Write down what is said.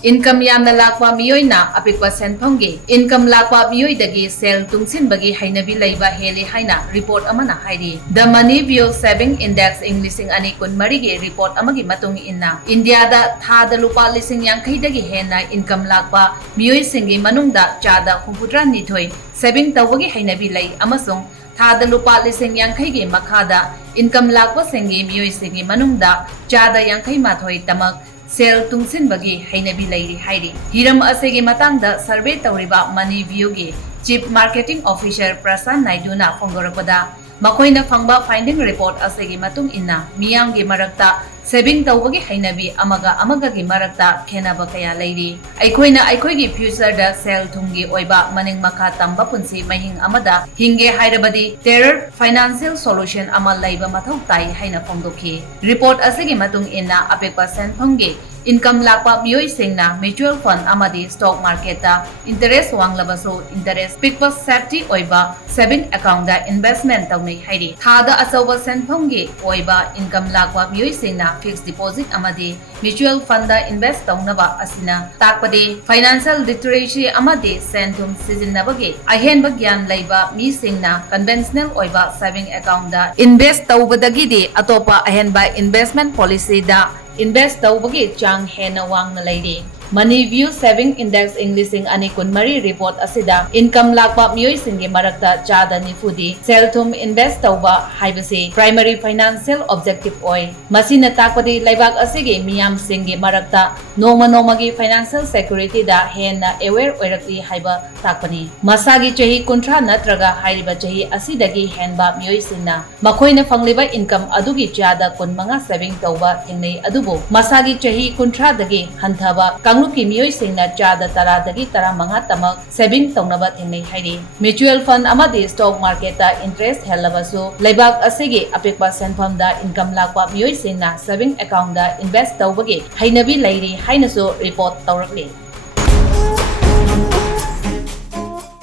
Income Yamna Lakpa Mioina, Apikpa Senphamgi, Income Lakpa Mioidagi, Sell Tungsinbagi, Heinabi Leiba, Helle, Haina, Report Amana Hairi. The Money View Saving Index Englishing Anikun Marigi, Report Amagi Matung Inna. India da Thada Lupa Lising Yankaidagi Hena, Income Lakpa, Mioi Singi Manungda, Chada, Humpudra Nitoi, Saving Tawagi Heinabi Lay, Amasung, Thada Lupa Lising Yankaigi Makada, Income Lakpa Singi, Mioi Singi Manungda, Chada Yankai Matoi Tamak, Sell Tungsinbagi, Heinabi Lady Hairi. Hiram Asegi Matangda, Survey Tauriba, Money Viewgi, Chief Marketing Officer Prasan Naiduna Fongorapada, Makoina Fangba Finding Report Asegi Matung Inna, Miyangi Marakta, Saving Tawagi Heinabi, Amagagi Marakta, Kenaba Kaya Lady. Aikoina Aikoigi Future da Sell Tungi Oiba, Maning Maka Tamba Punsi, Mahing Amada, Hinge Hairabadi, Terror Financial Solution Amal Leiba Matau Tai, Haina Fondoki. Report Asegi Matung Inna, Apikpa Senphamgi. Income Lakpa Mioi Singna, Mutual Fund Amadi Stock Market da, Interest Wang Labaso, Interest Pikpa Safety Oiba, Saving Account da Investment Tawni Hairi. Thada Asawa Senphamgi Oiba, Income Lakpa Mioi Singna, Fixed Deposit Amadi, Mutual Fund da Invest Tawnaba Asina, Takpadi, Financial Literacy Amadi, Sentum Sizinabagi, Ahen Bagyan Leiba, Mi Singna, Conventional Oiba, Saving Account da, Invest Tawbadagidi, Atopa Ahen by Investment Policy da, Invest Tawbagi Chang Hena Wang na Lady. Money View Saving Index Englishing Anikun Mari Report Asida Income Lakpa Mioi Singi Marakta Chada Nifudi Seltum Invest Tawba Haibasi Primary Financial Objective Oil Masina Takpadi Laibak Asigi Miyam Singi Marakta Nomagi Financial Security da Hena Aware Oirakli Haiba Takpani Masagi Chahi Kuntra Natraga Hairiba Chahi Asidagi Henba Mioi Sinna Makoina Fangliba Income Adugi Chada Kun Manga Saving Tawba Tingnei Adubo Masagi Chahi Kuntra Dagi Hantaba Kangluki Mioi Singna Chada Tara Dagi Tara Manga Tamak Saving Tawnaba Tingnei Hairi Mutual Fund Amadi Stock Market da Interest Hellabasu Leibak Asigi Apikpa Senpham da Income Lakpa Mioi Singna Saving Account da Invest Tawbagi Heinabi Lady Hainasu Report Tawrakli